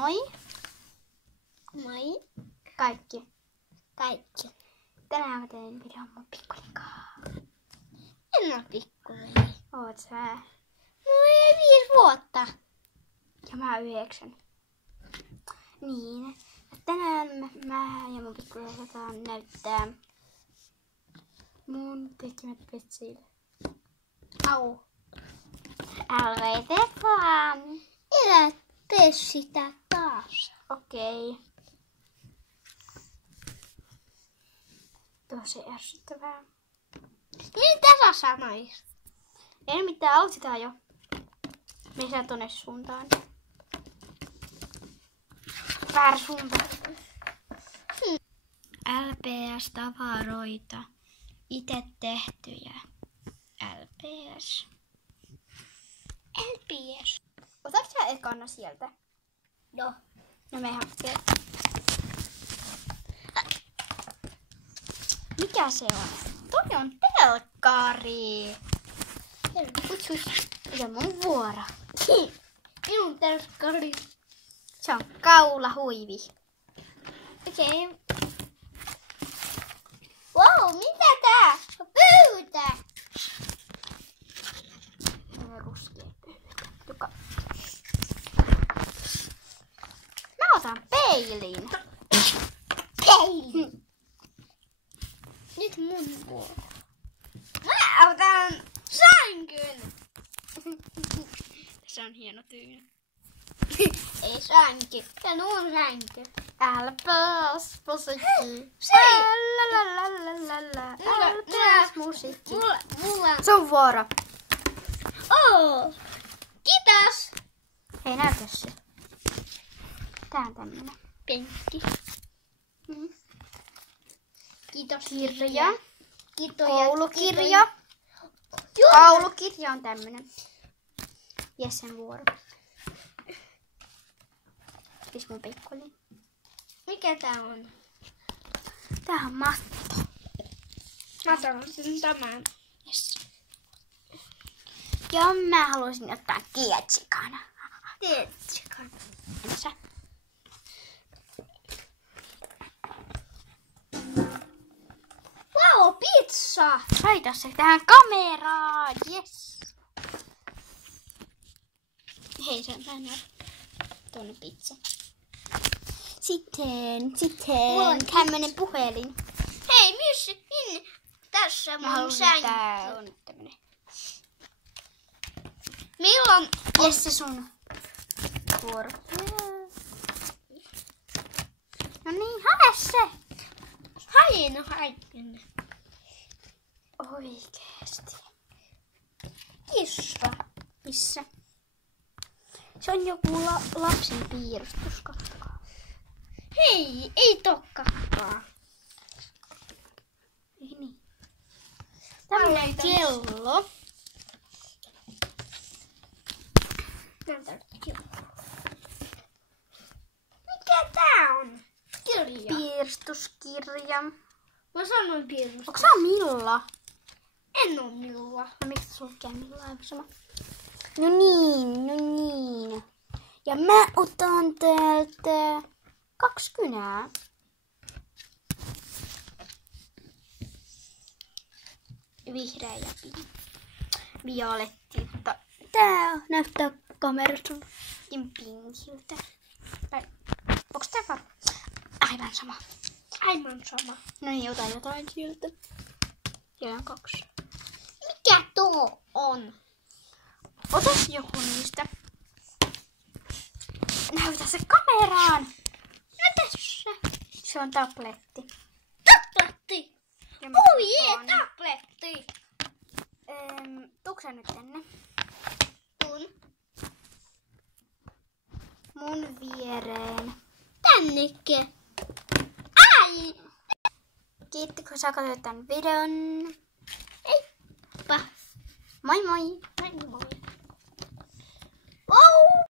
Moi. Moi. Kaikki. Kaikki. Tänään mä teen videon mun pikkulin kanssa. En oo pikkuinen. Oot sä? Mulla ei 5 vuotta. Ja mä 9. Niin. Tänään mä ja mun pikkulin saadaan näyttää mun tekemät petsille. Au. LVT vaan. Elä tee sitä taas. Okei. Tosi ärsyttävää. Mitä sä sanois? Ei mitään, aloitetaan jo. Mennään tonne suuntaan. Väärä suunta. LPS-tavaroita. Itse tehtyjä. LPS. LPS. Otatko sä ekana sieltä? No. No mehän sieltä. Mikä se on? Toi on telkkari. Se on mun vuoro. Minun telkkari. Se on kaulahuivi. Okei. Wow, mitä tää? Pöytä. Ruskea pöytä. Mä otan peilin. Peili. Nyt mun vuoro. Mä otan sängyn. Se on hieno tyyny. Ei sänky. Tän on sänky. LPS musiikki. LPS musiikki. Mulla. Se on vuoro. Oh. Kiitos. Ei näytä se. Tää on tämmönen. Penkki. Kiitos. Kirja. Kiitos. Koulukirja. Koulukirja on tämmönen. Jessen vuoro. Siis mun pikkulin. Mikä tää on? Tää on matto. Mä sanon sen tämän. Yes. Ja mä haluaisin ottaa kietsikana. Tietsikon. Sä? Wow, pizza. Laita se tähän kameraan. Yes. Hei, se on tänne. Tuonne pizza. Sitten tämmönen puhelin. Hei, minne? Tässä mun sänky. Tää on tämmönen. Milloin? Jesse sun vuoro. No niin, hae se. Hain. Oikeesti. Kissa. Missä? Se on joku lapsen piirustus, katsokaa. Hei, ei tokkakaan. Ei niin. Tämmönen kello. Mikä tää on? Kirja. Piirustuskirja. Mä sanoin piirustus. Onko sä Milla? En oo Milla. No miksi sulla lukee Milla aivan sama? No niin. Ja mä otan täältä 2 kynää. Vihreä ja violetti. Tää näyttää kamerasta pinkiltä. Onks tää vaan? Aivan sama. Aivan sama. No niin, ota jotain sieltä. Siellä on 2. Mikä tuo on? Ota joku niistä. Näytä se kameraan. No tässä. Se on tabletti. Tabletti. Ja Oh jee, tabletti. Tuutko sä nyt tänne? Tun. Mun viereen. Tännekö? Ai. Kiitti kun sä katsoit tän videon. Heippa. Moi moi! Moi moi. Wow.